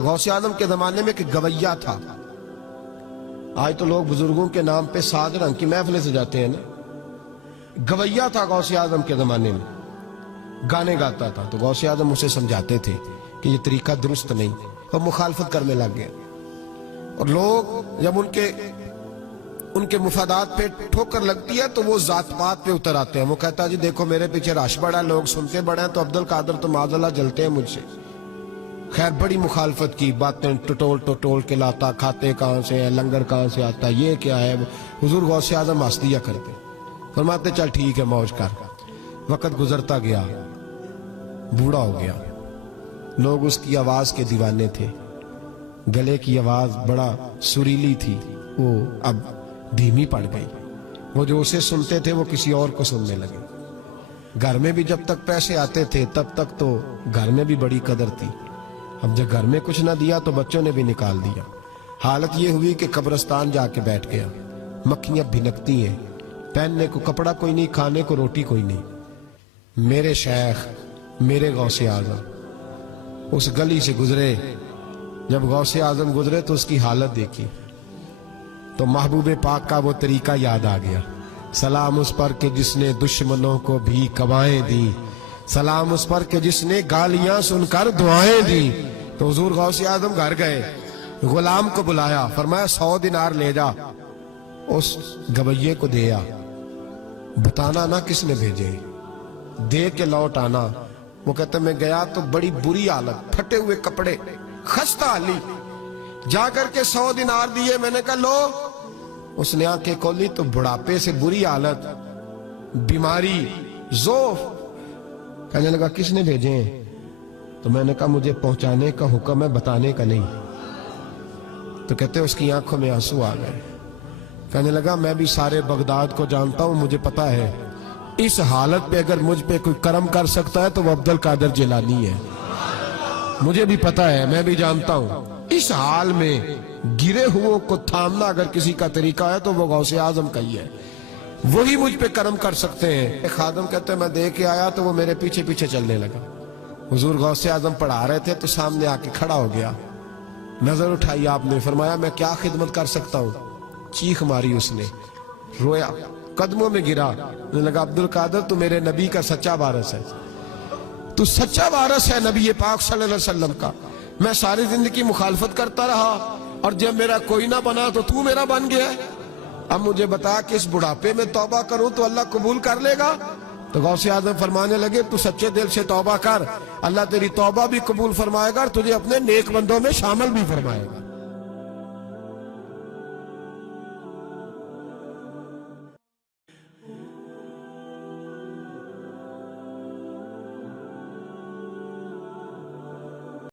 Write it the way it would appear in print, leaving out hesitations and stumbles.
غوث اعظم کے زمانے میں ایک گویا تھا۔ آج تو لوگ بزرگوں کے نام پہ ساز رنگ کی محفلیں سجاتے ہیں نا۔ گویا تھا غوث اعظم کے زمانے میں، گانے گاتا تھا، تو غوث اعظم اسے سمجھاتے تھے کہ یہ طریقہ درست نہیں، اور مخالفت کرنے لگ گئے۔ اور لوگ جب ان کے مفادات پہ ٹھوکر لگتی ہے تو وہ ذات پات پہ اتر آتے ہیں۔ وہ کہتا جی دیکھو میرے پیچھے رش بڑا ہے، لوگ سنتے بڑے ہیں، تو عبدالقادر تو معاذاللہ جلتے ہیں مجھ سے۔ خیر بڑی مخالفت کی، باتیں ٹٹول کے لاتا، کھاتے کہاں سے ہیں، لنگر کہاں سے آتا ہے، یہ کیا ہے۔ حضور غوث اعظم ہنس دیا کرتے، فرماتے چل ٹھیک ہے موج کر۔ وقت گزرتا گیا، بوڑھا ہو گیا، لوگ اس کی آواز کے دیوانے تھے۔ گلے کی آواز بڑا سریلی تھی، وہ اب دھیمی پڑ گئی۔ وہ جو اسے سنتے تھے وہ کسی اور کو سننے لگے۔ گھر میں بھی جب تک پیسے آتے تھے تب تک تو گھر میں بھی بڑی قدر تھی، اب جب گھر میں کچھ نہ دیا تو بچوں نے بھی نکال دیا۔ حالت یہ ہوئی کہ قبرستان جا کے بیٹھ گیا۔ مکھیاں بھنکتی ہیں، پہننے کو کپڑا کوئی نہیں، کھانے کو روٹی کوئی نہیں۔ میرے شیخ، میرے غوث اعظم اس گلی سے گزرے۔ جب غوث اعظم گزرے تو اس کی حالت دیکھی تو محبوب پاک کا وہ طریقہ یاد آ گیا۔ سلام اس پر کہ جس نے دشمنوں کو بھی کوائیں دی، سلام اس پر کہ جس نے گالیاں سن کر دعائیں دی۔ تو حضور غوث اعظم گھر گئے، غلام کو بلایا، فرمایا 100 دینار لے جا، اس گویے کو دیا، بتانا نہ کس نے بھیجے، دے کے لوٹ آنا۔ وہ کہتے میں گیا تو بڑی بری حالت، پھٹے ہوئے کپڑے، خستہ حالی، جا کر کے 100 دینار دیے۔ میں نے کہا لو، اس نے آنکھیں کھولی تو بڑھاپے سے بری حالت، بیماری، ضعف۔ کہنے لگا کس نے بھیجے ہیں؟ تو میں نے کہا مجھے پہنچانے کا حکم ہے، بتانے کا نہیں۔ تو کہتے اس کی آنکھوں میں آنسو آ گئے۔ کہنے لگا میں بھی سارے بغداد کو جانتا ہوں، مجھے پتا ہے اس حالت پہ اگر مجھ پہ کوئی کرم کر سکتا ہے تو وہ عبدالقادر جیلانی ہے۔ مجھے بھی پتا ہے، میں بھی جانتا ہوں اس حال میں گرے ہوئوں کو تھامنا اگر کسی کا طریقہ ہے تو وہ غوث اعظم کا ہی ہے، وہی مجھ پہ کرم کر سکتے ہیں۔ ایک خادم کہتے ہیں میں دے کے آیا تو وہ میرے پیچھے پیچھے چلنے لگا۔ حضور غوث اعظم پڑھا رہے تھے تو سامنے آ کے کھڑا ہو گیا، نظر اٹھائی آپ نے، فرمایا میں کیا خدمت کر سکتا ہوں۔ چیخ ماری اس نے، رویا، قدموں میں گرا، لگا عبدالقادر تو میرے نبی کا سچا وارث ہے، تو سچا وارث ہے نبی پاک صلی اللہ علیہ وسلم کا۔ میں ساری زندگی مخالفت کرتا رہا اور جب میرا کوئی نہ بنا تو میرا بن گیا۔ اب مجھے بتا کہ اس بڑھاپے میں توبہ کروں تو اللہ قبول کر لے گا؟ تو غوث اعظم فرمانے لگے تو سچے دل سے توبہ کر، اللہ تیری توبہ بھی قبول فرمائے گا اور تجھے اپنے نیک بندوں میں شامل بھی فرمائے گا۔